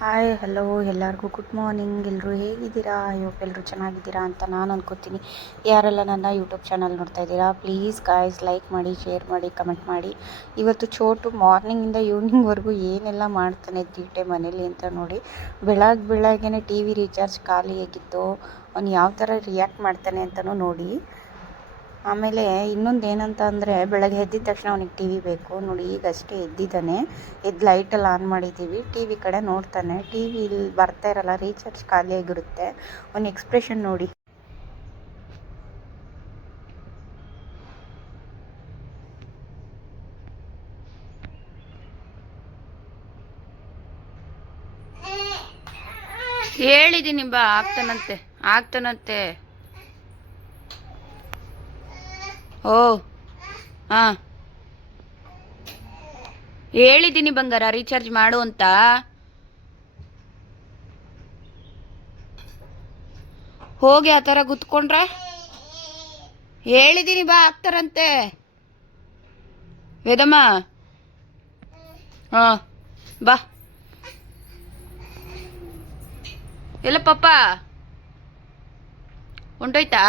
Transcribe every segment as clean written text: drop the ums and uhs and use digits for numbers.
Hi hello ಎಲ್ಲರಿಗೂ good morning. ಎಲ್ಲರೂ ಹೇಗಿದ್ದೀರಾ? ಹೋಪ್ ಎಲ್ಲರೂ ಚೆನ್ನಾಗಿದ್ದೀರಾ ಅಂತ ನಾನು ಅನ್ಕೋತೀನಿ. ಯಾರೆಲ್ಲ ನನ್ನ ಯೂಟ್ಯೂಬ್ ಚಾನಲ್ ನೋಡ್ತಾ ಇದ್ದೀರಾ, ಪ್ಲೀಸ್ ಗಾಯ್ಸ್ ಲೈಕ್ ಮಾಡಿ, ಶೇರ್ ಮಾಡಿ, ಕಮೆಂಟ್ ಮಾಡಿ. ಇವತ್ತು ಚೋಟು ಮಾರ್ನಿಂಗಿಂದ ಈವ್ನಿಂಗ್ವರೆಗೂ ಏನೆಲ್ಲ ಮಾಡ್ತಾನೆ ತೀಟೆ ಮನೇಲಿ ಅಂತ ನೋಡಿ. ಬೆಳಗ್ಗೆನೇ ಟಿ ವಿ ರೀಚಾರ್ಜ್ ಖಾಲಿಯಾಗಿತ್ತು. ಅವ್ನು ಯಾವ ಥರ ರಿಯಾಕ್ಟ್ ಮಾಡ್ತಾನೆ ಅಂತಲೂ ನೋಡಿ. ಆಮೇಲೆ ಇನ್ನೊಂದು ಏನಂತ ಅಂದರೆ, ಬೆಳಗ್ಗೆ ಎದ್ದಿದ ತಕ್ಷಣ ಅವನಿಗೆ ಟಿ ವಿ ಬೇಕು ನೋಡಿ. ಈಗಷ್ಟೇ ಎದ್ದಿದ್ದಾನೆ, ಎದ್ದು ಲೈಟೆಲ್ಲ ಆನ್ ಮಾಡಿದ್ದೀವಿ, ಟಿ ವಿ ಕಡೆ ನೋಡ್ತಾನೆ. ಟಿ ವಿ ಇಲ್ಲಿ ಬರ್ತಾ ಇರಲ್ಲ, ರೀಚಾರ್ಜ್ ಖಾಲಿಯಾಗಿರುತ್ತೆ. ಅವನ ಎಕ್ಸ್ಪ್ರೆಷನ್ ನೋಡಿ. ಹೇಳಿದ್ದೀನಿ ಬಾ, ಆಗ್ತಾನಂತೆ. ಓ ಹಾಂ, ಹೇಳಿದ್ದೀನಿ ಬಂಗಾರ ರೀಚಾರ್ಜ್ ಮಾಡು ಅಂತ. ಹೋಗಿ ಆ ಥರ ಗುತ್ಕೊಂಡ್ರೆ ಹೇಳಿದ್ದೀನಿ ಬಾ, ಆಗ್ತಾರಂತೆ. ವೇದಮ್ಮ ಹಾಂ ಬಾ. ಎಲ್ಲ ಪಪ್ಪ ಹೊಂಟೋಯ್ತಾ?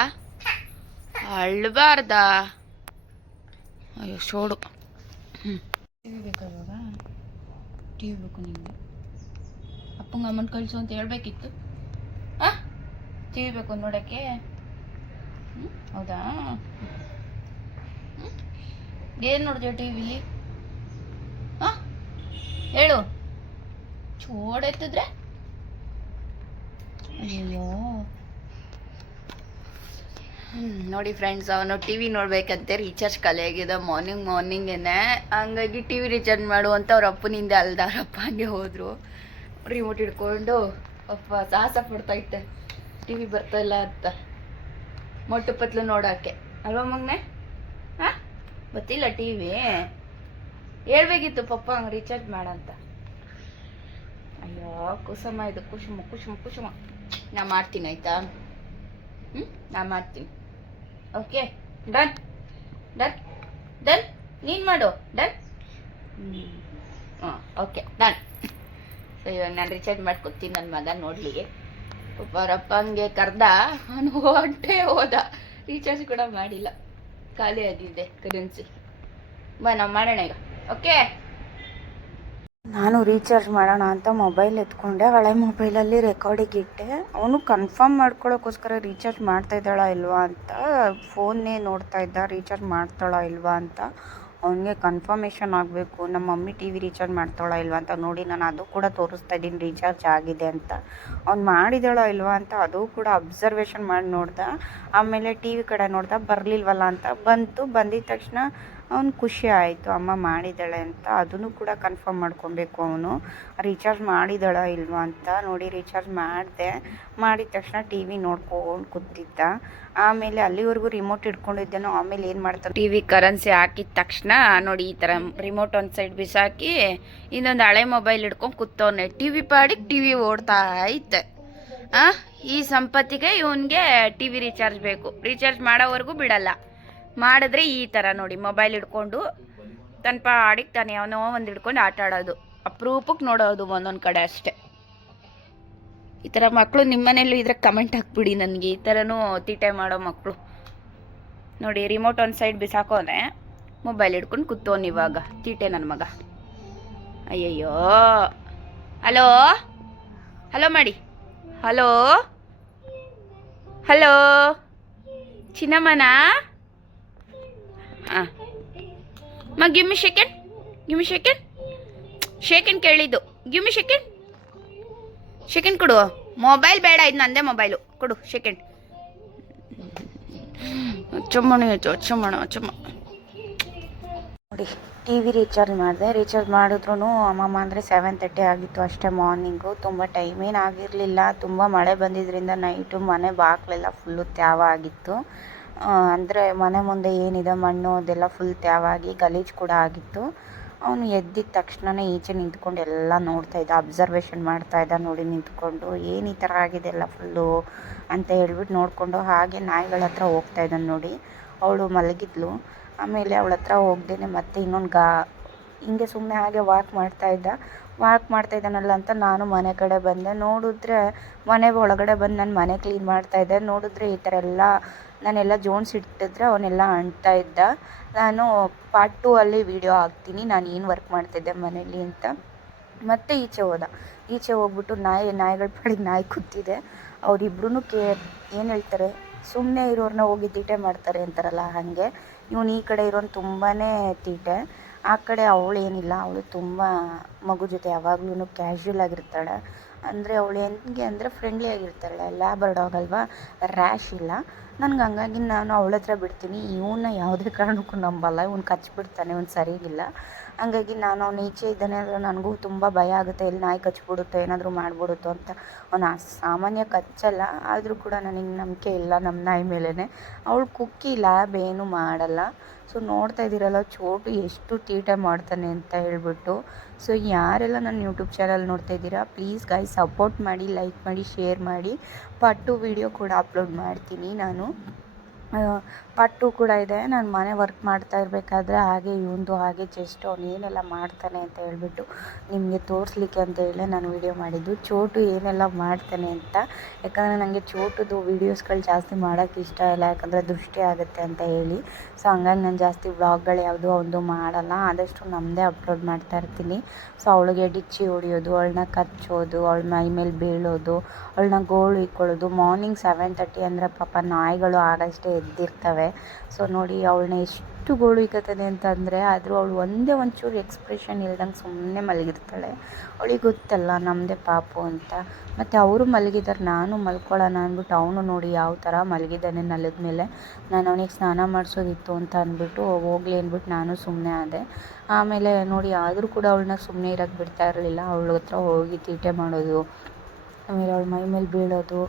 ಅಳ್ಬಾರ್ದಾ? ಅಯ್ಯೋ ಸೋಡು. ಟಿ ವಿ ಬೇಕಾ ಇವಾಗ? ಟಿ ವಿ ಬೇಕು ನಿಮಗೆ? ಅಪ್ಪಂಗೆ ಅಮ್ಮನ ಕಳಿಸು ಅಂತ ಹೇಳ್ಬೇಕಿತ್ತು. ಹಾಂ, ಟಿ ವಿ ಬೇಕು ನೋಡೋಕ್ಕೆ? ಹೌದಾ? ಏನು ನೋಡಿದೆ ಟಿ ವಿಲಿ? ಹಾಂ ಹೇಳು. ಚೋಡೆತ್ತಿದ್ರೆ ಅಯ್ಯೋ. ನೋಡಿ ಫ್ರೆಂಡ್ಸ್, ಅವನು ಟಿ ವಿ ನೋಡ್ಬೇಕಂತೆ, ರೀಚಾರ್ಜ್ ಖಾಲಿಯಾಗಿದೆ ಮಾರ್ನಿಂಗೇನೆ. ಹಂಗಾಗಿ ಟಿ ವಿ ರೀಚಾರ್ಜ್ ಮಾಡು ಅಂತ ಅವ್ರ ಅಪ್ಪನಿಂದ ಅಲ್ದ ಅವ್ರ ಅಪ್ಪ ಹಂಗೆ ಹೋದರು. ರಿಮೋಟ್ ಹಿಡ್ಕೊಂಡು ಅಪ್ಪ ಸಾಹಸ ಪಡ್ತಾಯಿತ್ತೆ ಟಿ ವಿ ಬರ್ತಾ ಇಲ್ಲ ಅಂತ. ಮೊಟ್ಟು ಪತ್ಲು ನೋಡೋಕ್ಕೆ ಅಲ್ವಾ ಮಗನೆ? ಹಾಂ, ಗೊತ್ತಿಲ್ಲ ಟಿ ವಿ ಹೇಳ್ಬೇಕಿತ್ತು ಪಪ್ಪ ಹಂಗೆ ರೀಚಾರ್ಜ್ ಮಾಡಂತ. ಅಯ್ಯೋ ಕುಸುಮ, ಇದು ಕುಸುಮ. ನಾ ಮಾಡ್ತೀನಿ ಆಯಿತಾ? ನಾ ಮಾಡ್ತೀನಿ. Okay, done. ನೀನು ಮಾಡು. ಡನ್. ಹಾಂ, ಓಕೆ ಡನ್. ಸೊ ಇವಾಗ ನಾನು ರೀಚಾರ್ಜ್ ಮಾಡ್ಕೊತೀನಿ, ನನ್ನ ಮಗ ನೋಡಲಿ. ಅವರಪ್ಪ ಹಂಗೆ ಕರ್ದ, ಅವನು ಹೋದ, ರೀಚಾರ್ಜ್ ಕೂಡ ಮಾಡಿಲ್ಲ, ಖಾಲಿ ಆಗಿದೆ ಕರೆನ್ಸಿ. ಬಾ ನಾವು ಮಾಡೋಣ ಈಗ. ಓಕೆ, ನಾನು ರೀಚಾರ್ಜ್ ಮಾಡೋಣ ಅಂತ ಮೊಬೈಲ್ ಎತ್ಕೊಂಡೆ. ಹಳೆ ಮೊಬೈಲಲ್ಲಿ ರೆಕಾರ್ಡಿಗೆ ಇಟ್ಟೆ. ಅವನು ಕನ್ಫರ್ಮ್ ಮಾಡ್ಕೊಳ್ಳೋಕ್ಕೋಸ್ಕರ ರೀಚಾರ್ಜ್ ಮಾಡ್ತಾ ಇದ್ದಾಳಾ ಇಲ್ವಾ ಅಂತ ಫೋನ್ನೇ ನೋಡ್ತಾ ಇದ್ದ, ರೀಚಾರ್ಜ್ ಮಾಡ್ತಾಳಾ ಇಲ್ವಾ ಅಂತ. ಅವನಿಗೆ ಕನ್ಫರ್ಮೇಷನ್ ಆಗಬೇಕು, ನಮ್ಮ ಮಮ್ಮಿ ಟಿ ವಿ ರೀಚಾರ್ಜ್ ಮಾಡ್ತಾಳಾ ಇಲ್ವಾ ಅಂತ ನೋಡಿ. ನಾನು ಅದು ಕೂಡ ತೋರಿಸ್ತಾ ಇದ್ದೀನಿ ರೀಚಾರ್ಜ್ ಆಗಿದೆ ಅಂತ. ಅವ್ನು ಮಾಡಿದಾಳಾ ಇಲ್ವಾ ಅಂತ ಅದು ಕೂಡ ಅಬ್ಸರ್ವೇಷನ್ ಮಾಡಿ ನೋಡ್ದ. ಆಮೇಲೆ ಟಿ ವಿ ಕಡೆ ನೋಡ್ದ, ಬರಲಿಲ್ವಲ್ಲ ಅಂತ. ಬಂದಿದ ತಕ್ಷಣ ಅವ್ನು ಖುಷಿ ಆಯಿತು, ಅಮ್ಮ ಮಾಡಿದ್ದಾಳೆ ಅಂತ. ಅದನ್ನು ಕೂಡ ಕನ್ಫರ್ಮ್ ಮಾಡ್ಕೊಬೇಕು ಅವನು, ರೀಚಾರ್ಜ್ ಮಾಡಿದಾಳ ಇಲ್ವಾ ಅಂತ ನೋಡಿ. ರೀಚಾರ್ಜ್ ಮಾಡಿದ ತಕ್ಷಣ ಟಿ ವಿ ನೋಡ್ಕೊಂಡು ಕೂತಿದ್ದ. ಆಮೇಲೆ ಅಲ್ಲಿವರೆಗೂ ರಿಮೋಟ್ ಹಿಡ್ಕೊಂಡಿದ್ದೇನೋ. ಆಮೇಲೆ ಏನು ಮಾಡ್ತಾನೆ, ಟಿ ವಿ ಕರೆನ್ಸಿ ಹಾಕಿದ ತಕ್ಷಣ ನೋಡಿ ಈ ಥರ ರಿಮೋಟ್ ಒಂದು ಸೈಡ್ ಬಿಸಾಕಿ ಇನ್ನೊಂದು ಹಳೆ ಮೊಬೈಲ್ ಹಿಡ್ಕೊಂಡು ಕೂತವನೆ. ಟಿ ವಿ ಪಾಡಿಗೆ ಟಿ ವಿ ಓಡ್ತಾ ಐತೆ. ಈ ಸಂಪತ್ತಿಗೆ ಇವನಿಗೆ ಟಿ ವಿ ರೀಚಾರ್ಜ್ ಬೇಕು. ರೀಚಾರ್ಜ್ ಮಾಡೋವರೆಗೂ ಬಿಡಲ್ಲ. ಮಾಡಿದ್ರೆ ಈ ಥರ ನೋಡಿ ಮೊಬೈಲ್ ಹಿಡ್ಕೊಂಡು ತನ್ನ ಪಾಡಿಗೆ ತಾನೆ ಅವನೋ ಒಂದು ಹಿಡ್ಕೊಂಡು ಆಟ ಆಡೋದು, ಅಪರೂಪಕ್ಕೆ ನೋಡೋದು ಒಂದೊಂದು ಕಡೆ ಅಷ್ಟೆ. ಈ ಥರ ಮಕ್ಕಳು ನಿಮ್ಮ ಮನೇಲೂ ಇದ್ರೆ ಕಮೆಂಟ್ ಹಾಕ್ಬಿಡಿ ನನಗೆ. ಈ ಥರನೂ ತೀಟೆ ಮಾಡೋ ಮಕ್ಕಳು ನೋಡಿ. ರಿಮೋಟ್ ಒಂದು ಸೈಡ್ ಬಿಸಾಕೋನೆ, ಮೊಬೈಲ್ ಹಿಡ್ಕೊಂಡು ಕೂತೋನು ಇವಾಗ ತೀಟೆ ನನ್ನ ಮಗ. ಅಯ್ಯಯ್ಯೋ. ಹಲೋ ಮಾಡಿ. ಹಲೋ ಚಿನ್ನಮ್ಮನಾ? ಹಾಂ ಗಿವ್ ಮಿ ಸೆಕೆಂಡ್ ಕೇಳಿದ್ದು. ಗಿವ್ ಮಿ ಸೆಕೆಂಡ್ ಕೊಡು. ಮೊಬೈಲ್ ಬೇಡ, ಇದು ನಂದೇ ಮೊಬೈಲು, ಕೊಡು ಸೆಕೆಂಡ್. ಚುಮ್ಮಣ ನೋಡಿ. ಟಿ ವಿ ರೀಚಾರ್ಜ್ ಮಾಡಿದೆ. ರೀಚಾರ್ಜ್ ಮಾಡಿದ್ರು ಅಮ್ಮಮ್ಮ ಅಂದರೆ 7:30 ಆಗಿತ್ತು ಅಷ್ಟೇ ಮಾರ್ನಿಂಗು. ತುಂಬ ಟೈಮ್ ಏನು ಆಗಿರಲಿಲ್ಲ. ತುಂಬ ಮಳೆ ಬಂದಿದ್ದರಿಂದ ನೈಟು ಮನೆ ಬಾಗಿಲೆಲ್ಲ ಫುಲ್ಲು ತ್ಯಾವ ಆಗಿತ್ತು. ಅಂದರೆ ಮನೆ ಮುಂದೆ ಏನಿದೆ ಮಣ್ಣು ಅದೆಲ್ಲ ಫುಲ್ ತ್ಯಾವಾಗಿ ಗಲೀಜು ಕೂಡ ಆಗಿತ್ತು. ಅವನು ಎದ್ದಿದ ತಕ್ಷಣವೇ ಈಚೆ ನಿಂತ್ಕೊಂಡು ಎಲ್ಲ ನೋಡ್ತಾ ಇದ್ದ, ಅಬ್ಸರ್ವೇಷನ್ ಮಾಡ್ತಾ ಇದ್ದ ನೋಡಿ ನಿಂತ್ಕೊಂಡು. ಏನು ಈ ಥರ ಆಗಿದೆ ಎಲ್ಲ ಫುಲ್ಲು ಅಂತ ಹೇಳ್ಬಿಟ್ಟು ನೋಡಿಕೊಂಡು ಹಾಗೆ ನಾಯಿಗಳ ಹತ್ರ ಹೋಗ್ತಾ ಇದ್ದಾನೆ ನೋಡಿ. ಅವಳು ಮಲಗಿದ್ಲು. ಆಮೇಲೆ ಅವಳ ಹತ್ರ ಹೋಗ್ದೇನೆ ಮತ್ತೆ ಇನ್ನೊಂದು ಹಿಂಗೆ ಸುಮ್ಮನೆ ಹಾಗೆ ವಾಕ್ ಮಾಡ್ತಾ ಇದ್ದ. ವಾಕ್ ಮಾಡ್ತಾಯಿದ್ದಾನಲ್ಲ ಅಂತ ನಾನು ಮನೆ ಕಡೆ ಬಂದೆ. ನೋಡಿದ್ರೆ ಮನೆ ಒಳಗಡೆ ಬಂದು ನಾನು ಮನೆ ಕ್ಲೀನ್ ಮಾಡ್ತಾಯಿದ್ದೆ. ನೋಡಿದ್ರೆ ಈ ಥರ ಎಲ್ಲ ನಾನೆಲ್ಲ ಜೋಡಿಸಿಟ್ಟಿದ್ರೆ ಅವನ್ನೆಲ್ಲ ಅಂಟ್ತಾ ಇದ್ದ. ನಾನು ಪಾರ್ಟ್ 2 ಅಲ್ಲಿ ವೀಡಿಯೋ ಹಾಕ್ತೀನಿ ನಾನು ಏನು ವರ್ಕ್ ಮಾಡ್ತಿದ್ದೆ ಮನೇಲಿ ಅಂತ. ಮತ್ತೆ ಈಚೆ ಹೋಗ್ಬಿಟ್ಟು ನಾಯಿಗಳ ಪಾಡಿಗೆ ನಾಯಿ ಕೂತಿದೆ. ಅವರಿಬ್ರು ಏನು ಹೇಳ್ತಾರೆ, ಸುಮ್ಮನೆ ಇರೋರನ್ನ ಹೋಗಿ ತೀಟೆ ಮಾಡ್ತಾರೆ ಅಂತಾರಲ್ಲ ಹಾಗೆ. ಇವನು ಈ ಕಡೆ ಇರೋನು ತುಂಬಾ ತೀಟೆ. ಆ ಕಡೆ ಅವಳೇನಿಲ್ಲ, ಅವಳು ತುಂಬ ಮಗು ಜೊತೆ ಯಾವಾಗ್ಲೂ ಕ್ಯಾಶುವಲ್ ಆಗಿರ್ತಾಳೆ. ಅಂದರೆ ಅವಳು ಹೆಂಗೆ ಅಂದರೆ ಫ್ರೆಂಡ್ಲಿ ಆಗಿರ್ತಾಳೆ. ಲ್ಯಾಬರ್ ಡಾಗ್ ಅಲ್ವಾ, ರ್ಯಾಶ್ ಇಲ್ಲ. ನನಗೆ ಹಂಗಾಗಿ ನಾನು ಅವಳ ಹತ್ರ ಬಿಡ್ತೀನಿ. ಇವನ್ನ ಯಾವುದೇ ಕಾರಣಕ್ಕೂ ನಂಬಲ್ಲ, ಇವನು ಕಚ್ಚಿಬಿಡ್ತಾನೆ, ಇವನು ಸರಿಗಿಲ್ಲ. ಹಂಗಾಗಿ ನಾನು ಅವ್ನು ಈಚೆ ಇದ್ದಾನೆ ಅಂದರೆ ನನಗೂ ತುಂಬ ಭಯ ಆಗುತ್ತೆ, ಎಲ್ಲಿ ನಾಯಿ ಕಚ್ಚಿಬಿಡುತ್ತೋ ಏನಾದರೂ ಮಾಡಿಬಿಡುತ್ತೋ ಅಂತ. ಅವನು ಸಾಮಾನ್ಯ ಕಚ್ಚಲ್ಲ, ಆದರೂ ಕೂಡ ನನಗೆ ನಂಬಿಕೆ ಇಲ್ಲ ನಮ್ಮ ನಾಯಿ ಮೇಲೇ. ಅವಳು ಕುಕ್ಕಿ ಲ್ಯಾಬ್ ಏನೂ ಮಾಡಲ್ಲ. ಸೊ ನೋಡ್ತಾ ಇದ್ದೀರಲ್ಲ ಚೋಟು ಎಷ್ಟು ತೀಟೆ ಮಾಡ್ತಾನೆ ಅಂತ ಹೇಳ್ಬಿಟ್ಟು. ಸೊ ಯಾರೆಲ್ಲ ನನ್ನ ಯೂಟ್ಯೂಬ್ ಚಾನಲ್ ನೋಡ್ತಾ ಇದ್ದೀರಾ, ಪ್ಲೀಸ್ ಗೈಸ್ ಸಪೋರ್ಟ್ ಮಾಡಿ, ಲೈಕ್ ಮಾಡಿ, ಶೇರ್ ಮಾಡಿ. ಪಾರ್ಟ್ 2 ವೀಡಿಯೋ ಕೂಡ ಅಪ್ಲೋಡ್ ಮಾಡ್ತೀನಿ ನಾನು. ಪಾರ್ಟ್ 2 ಕೂಡ ಇದೆ. ನಾನು ಮನೆ ವರ್ಕ್ ಮಾಡ್ತಾ ಇರಬೇಕಾದ್ರೆ ಹಾಗೆ ಇವಂದು ಹಾಗೆ ಜಸ್ಟ್ ಅವ್ನು ಏನೆಲ್ಲ ಮಾಡ್ತಾನೆ ಅಂತ ಹೇಳ್ಬಿಟ್ಟು ನಿಮಗೆ ತೋರಿಸ್ಲಿಕ್ಕೆ ಅಂತ ಹೇಳಿ ನಾನು ವೀಡಿಯೋ ಮಾಡಿದ್ದು. ಚೋಟು ಏನೆಲ್ಲ ಮಾಡ್ತಾನೆ ಅಂತ. ಯಾಕಂದರೆ ನನಗೆ ಚೋಟುದು ವೀಡಿಯೋಸ್ಗಳು ಜಾಸ್ತಿ ಮಾಡೋಕ್ಕೆ ಇಷ್ಟ ಇಲ್ಲ, ಯಾಕಂದರೆ ದೃಷ್ಟಿ ಆಗುತ್ತೆ ಅಂತ ಹೇಳಿ. ಸೊ ಹಂಗಾಗಿ ನಾನು ಜಾಸ್ತಿ ವ್ಲಾಗ್ಗಳು ಯಾವುದು ಒಂದು ಮಾಡಲ್ಲ, ಆದಷ್ಟು ನಮ್ಮದೇ ಅಪ್ಲೋಡ್ ಮಾಡ್ತಾ ಇರ್ತೀನಿ. ಸೊ ಅವಳಿಗೆ ಡಿಚ್ಚಿ ಹೊಡಿಯೋದು, ಅವಳನ್ನ ಕಚ್ಚೋದು, ಅವಳ ಮೈ ಮೇಲೆ ಬೀಳೋದು, ಅವಳನ್ನ ಗೋಳು ಇಕ್ಕೊಳ್ಳೋದು. ಮಾರ್ನಿಂಗ್ 7:30 ಅಂದರೆ ಪಾಪ ನಾಯಿಗಳು ಆಗಷ್ಟೇ ಎದ್ದಿರ್ತವೆ. ಸೊ ನೋಡಿ ಅವಳನ್ನ ಎಷ್ಟು ಗೋಳು ಇಕ್ಕತ್ತದೆ ಅಂತಂದರೆ, ಆದರೂ ಅವಳು ಒಂಚೂರು ಎಕ್ಸ್ಪ್ರೆಷನ್ ಇಲ್ದಂಗೆ ಸುಮ್ಮನೆ ಮಲಗಿರ್ತಾಳೆ. ಅವಳಿಗೆ ಗೊತ್ತಲ್ಲ ನಮ್ಮದೇ ಪಾಪು ಅಂತ. ಮತ್ತು ಅವರು ಮಲಗಿದ್ದಾರೆ, ನಾನು ಮಲ್ಕೊಳ್ಳೋಣ ಅಂದ್ಬಿಟ್ಟು ಅವನು ನೋಡಿ ಯಾವ ಥರ ಮಲಗಿದ್ದಾನೆ ನೆಲದ ಮೇಲೆ. ನಾನು ಅವನಿಗೆ ಸ್ನಾನ ಮಾಡಿಸೋದಿತ್ತು ಅಂತ ಅಂದ್ಬಿಟ್ಟು ಹೋಗಲಿ ಅಂದ್ಬಿಟ್ಟು ನಾನು ಸುಮ್ಮನೆ ಆದೆ. ಆಮೇಲೆ ನೋಡಿ ಆದರೂ ಕೂಡ ಅವಳನ್ನ ಸುಮ್ಮನೆ ಇರೋಕ್ಕೆ ಬಿಡ್ತಾ ಇರಲಿಲ್ಲ. ಅವಳ ಹತ್ರ ಹೋಗಿ ತೀಟೆ ಮಾಡೋದು, ಆಮೇಲೆ ಅವಳ ಮೈ ಮೇಲೆ ಬೀಳೋದು,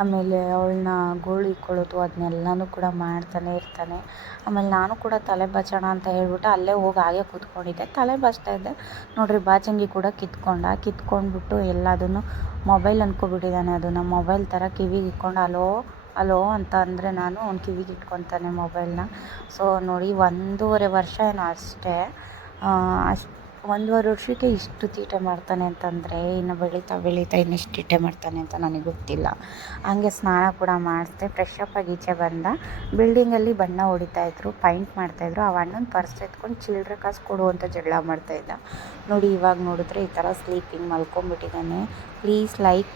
ಆಮೇಲೆ ಅವಳನ್ನ ಗೋಳು ಇಕ್ಕೊಳ್ಳೋದು, ಅದನ್ನೆಲ್ಲನೂ ಕೂಡ ಮಾಡ್ತಾನೆ ಇರ್ತಾನೆ. ಆಮೇಲೆ ನಾನು ಕೂಡ ತಲೆ ಬಾಚೋಣ ಅಂತ ಹೇಳ್ಬಿಟ್ಟು ಅಲ್ಲೇ ಹೋಗಿ ಹಾಗೆ ಕೂತ್ಕೊಂಡಿದ್ದೆ. ತಲೆ ಬಾಚ್ತಾ ಇದ್ದೆ, ನೋಡ್ರಿ ಬಾಚಂಗಿ ಕೂಡ ಕಿತ್ಕೊಂಡ್ಬಿಟ್ಟು ಎಲ್ಲದನ್ನು ಮೊಬೈಲ್ ಅಂದ್ಕೊಬಿಟ್ಟಿದ್ದಾನೆ. ಅದನ್ನು ಮೊಬೈಲ್ ಥರ ಕಿವಿಗೆ ಇಟ್ಕೊಂಡು ಅಲೋ ಅಂತ ಅಂದರೆ ನಾನು ಅವ್ನು ಕಿವಿಗೆ ಇಟ್ಕೊತಾನೆ ಮೊಬೈಲ್ನ. ಸೊ ನೋಡಿ 1.5 ವರ್ಷ ಏನೋ ಅಷ್ಟೇ. 1.5 ವರ್ಷಕ್ಕೆ ಇಷ್ಟು ತೀಟೆ ಮಾಡ್ತಾನೆ ಅಂತಂದರೆ ಇನ್ನು ಬೆಳೀತಾ ಇನ್ನೆಷ್ಟು ತೀಟೆ ಮಾಡ್ತಾನೆ ಅಂತ ನನಗೆ ಗೊತ್ತಿಲ್ಲ. ಹಾಗೆ ಸ್ನಾನ ಕೂಡ ಮಾಡಿದೆ. ಫ್ರೆಶ್ ಅಪ್ ಆಗಿ ಈಚೆ ಬಂದ. ಬಿಲ್ಡಿಂಗಲ್ಲಿ ಬಣ್ಣ ಹೊಡಿತಾಯಿದ್ರು, ಪೈಂಟ್ ಮಾಡ್ತಾಯಿದ್ರು. ಆ ಅಣ್ಣನ ಪರ್ಸ್ ಎತ್ಕೊಂಡು ಚಿಲ್ಲರೆ ಕಾಸು ಕೊಡು ಅಂತ ಜಗಳ ಮಾಡ್ತಾಯಿದ್ದ. ನೋಡಿ ಇವಾಗ ನೋಡಿದ್ರೆ ಈ ಥರ ಸ್ಲೀಪಿಂಗ್ ಮಲ್ಕೊಂಡ್ಬಿಟ್ಟಿದ್ದಾನೆ. Please like